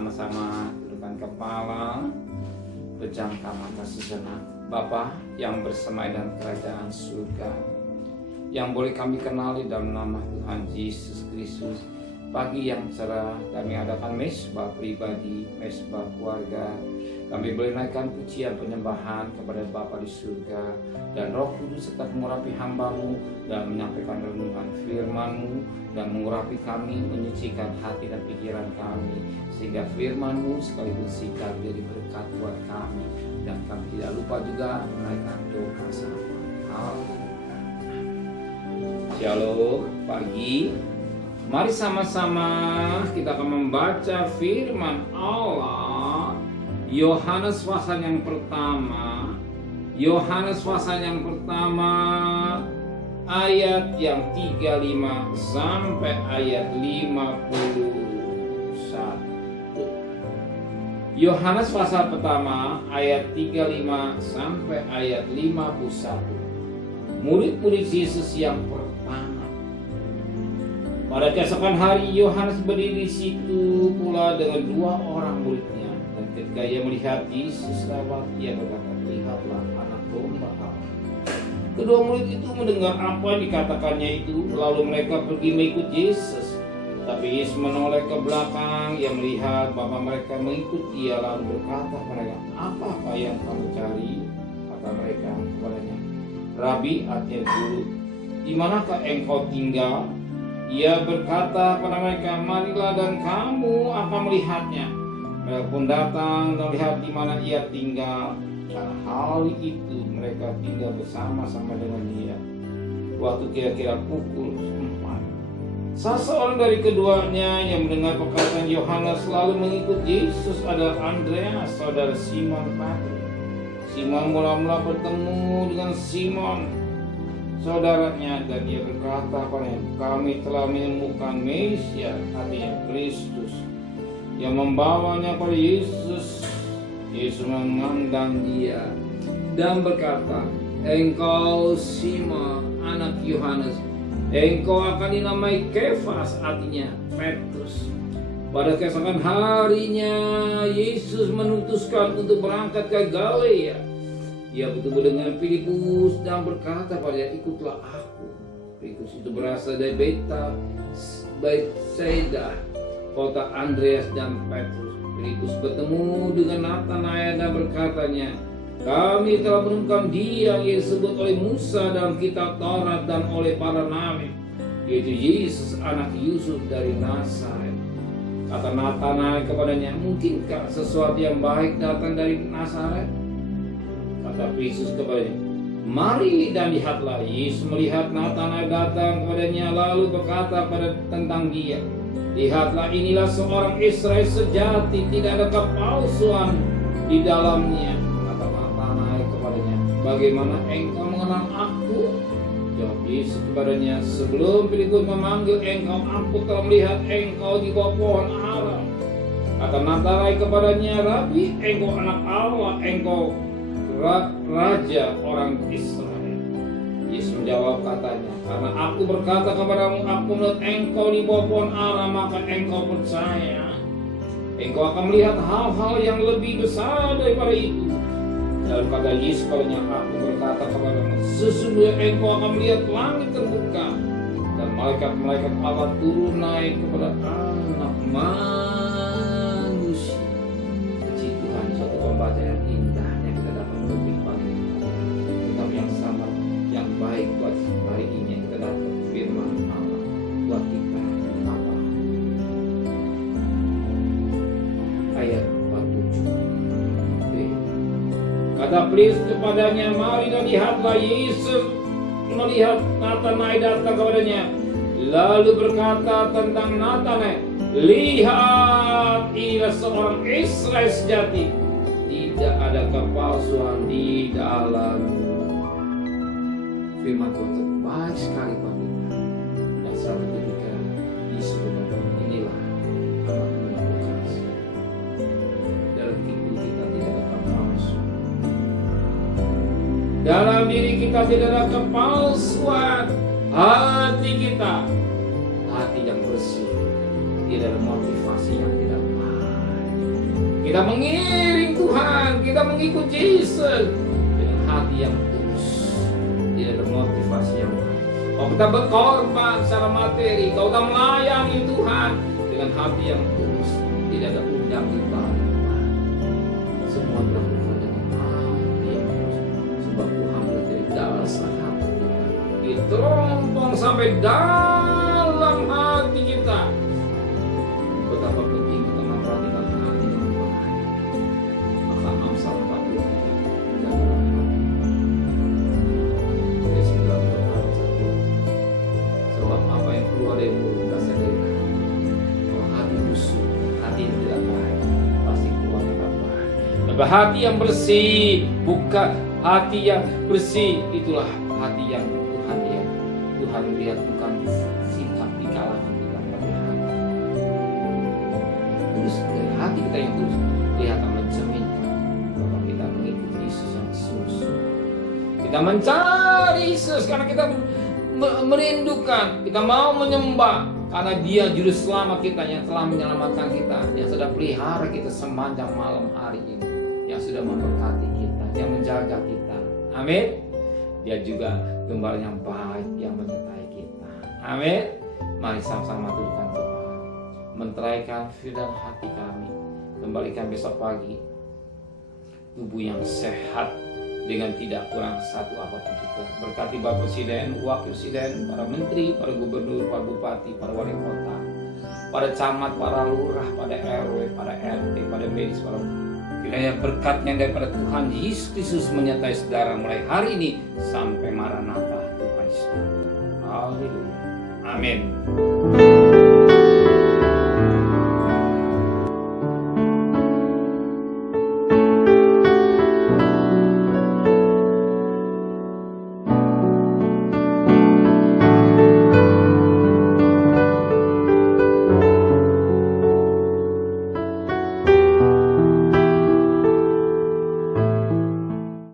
bersama-sama tundukkan kepala, pejamkan mata sejenak. Bapa yang bersemai dalam kerajaan surga, yang boleh kami kenali dalam nama Tuhan Yesus Kristus. Pagi yang cerah kami adakan mesbah pribadi, mesbah keluarga. Kami boleh naikkan pujian penyembahan kepada Bapa di surga, dan Roh Kudus tetap mengurapi hamba-Mu dan menyampaikan renungan firman-Mu dan mengurapi kami, menyucikan hati dan pikiran kami, sehingga firman-Mu sekaligus sikap jadi berkat buat kami. Dan kami tidak lupa juga menaikkan doa sama. Shalom pagi. Mari sama-sama kita akan membaca firman Allah. Yohanes pasal yang pertama. Yohanes pasal yang pertama ayat yang 35 sampai ayat 51. Yohanes pasal pertama ayat 35 sampai ayat 51. Murid-murid Yesus yang pertama. Pada keesokan hari Yohanes berdiri di situ pula dengan dua orang muridnya, dan ketika ia melihat Yesus lewat, ia berkata, "Lihatlah anak domba Allah." Kedua murid itu mendengar apa yang dikatakannya itu, lalu mereka pergi mengikut Yesus. Tapi Yesus menoleh ke belakang, ia melihat bahwa mereka mengikut dia, lalu berkata kepada mereka, "Apakah yang kamu cari?" Kata mereka kepadanya, "Rabi," artinya guru, "di manakah engkau tinggal?" Ia berkata kepada mereka, "Marilah dan kamu akan melihatnya." Mereka pun datang dan melihat di mana ia tinggal. Karena hal itu mereka tinggal bersama-sama dengan dia. Waktu kira-kira pukul 4, salah seorang dari keduanya yang mendengar perkataan Yohanes lalu mengikut Yesus adalah Andreas, saudara Simon Petrus. Simon mula-mula bertemu dengan Simon, saudaranya, dan dia berkata kepadanya, "Kami telah menemukan Mesias," artinya Kristus, yang membawanya kepada Yesus. Yesus memandang dia dan berkata, "Engkau Simon, anak Yohanes, engkau akan dinamai Kefas," artinya Petrus. Pada keesokan harinya Yesus memutuskan untuk berangkat ke Galilea. Ia bertemu dengan Filipus dan berkata padanya, "Ikutlah aku." Filipus itu berasal dari Betsaida, kota Andreas dan Petrus. Filipus bertemu dengan Natanael dan berkatanya, "Kami telah menemukan dia yang disebut oleh Musa dalam kitab Taurat dan oleh para nabi, yaitu Yesus anak Yusuf dari Nazaret." Kata Natanael kepadanya, "Mungkinkah sesuatu yang baik datang dari Nazaret?" Kata Yesus kepadanya, "Mari dan lihatlah." Yesus melihat Natanael datang kepadanya lalu berkata tentang dia, "Lihatlah, inilah seorang Israel sejati, tidak ada kepalsuan di dalamnya." Kata Natanael kepadanya, "Bagaimana engkau mengenal aku?" Jawab Yesus kepadanya, "Sebelum Filipus memanggil engkau, aku telah melihat engkau di bawah pohon ara." Kata Natanael kepadanya, "Rabi, engkau anak Allah, engkau Raja orang Israel." Yesus menjawab katanya, "Karena aku berkata kepadamu, aku melihat engkau di bawah pohon ara, maka engkau percaya. Engkau akan melihat hal-hal yang lebih besar daripada itu." Lalu kata Yesus kepadanya, "Aku berkata kepadamu, sesungguhnya engkau akan melihat langit terbuka dan malaikat-malaikat Allah turun naik kepada anak manusia." Puji Tuhan, suatu pembacaan yang indah yang kita dapat memetik pagi tentang yang sama, yang baik buat hari ini. Yang kita dapat firman Allah buat kita apa? Ayat 47b. Kata Filipus kepadanya, "Mari dan lihatlah." Yesus melihat Natanael datang kepadanya, lalu berkata tentang Natanael, "Lihat, inilah seorang Israel sejati, tidak ada kepalsuan di dalam." Firman Tuhan terbaik sekali bagi kita. Dan saat ketika Yesus berkata, "Inilah anak yang kekasih." Dalam hidup kita tidak ada kepalsuan. Dalam diri kita tidak ada kepalsuan. Hati kita, hati yang bersih, tidak ada motivasi yang tidak baik. Kita mengiring Tuhan, kita mengikut Yesus dengan hati yang tulus, tidak ada motivasi yang lain. Kalau kita berkorban secara materi, kalau kita melayani Tuhan dengan hati yang tulus, tidak ada undang di balik. Semua dilakukan dengan hati yang tulus, sebab Tuhan melihat dari dasar hati kita, diterompong sampai dalam hati kita. Betapa penting kita memperhatikan hati yang baik. Maka Amsal 40 dan ayat 9 ayat 1. Sebab apa yang keluar dari mulut berasal dari hati. Kalau hati busuk, hati yang tidak baik, pasti keluar yang baik. Tapi hati yang bersih, bukan hati yang bersih, itulah hati yang Tuhan lihat, bukan sifat di kalangan kita, tapi hati. Terus dari hati kita yang tulus kelihatan mencerminkan bahwa kita mengikuti Yesus yang sungguh-sungguh. Kita mencari Yesus karena kita merindukan, kita mau menyembah karena Dia juru selamat kita yang telah menyelamatkan kita, yang sudah pelihara kita sepanjang malam hari ini, yang sudah memberkati kita, yang menjaga kita. Amin. Dia juga gembala yang baik yang menyertai kita. Amin. Mari sama-sama tundukkan kepala, menteraikan firman hati kami. Kembalikan besok pagi tubuh yang sehat dengan tidak kurang satu apapun juga. Berkati Bapak Presiden, Wakil Presiden, para Menteri, para Gubernur, para Bupati, para Wali Kota, para camat, para lurah, pada RW, pada RT, pada medis, para kiranya berkat yang daripada Tuhan Yesus Kristus menyertai saudara mulai hari ini sampai Maranatha Tuhan Yesus. Haleluya. Amin.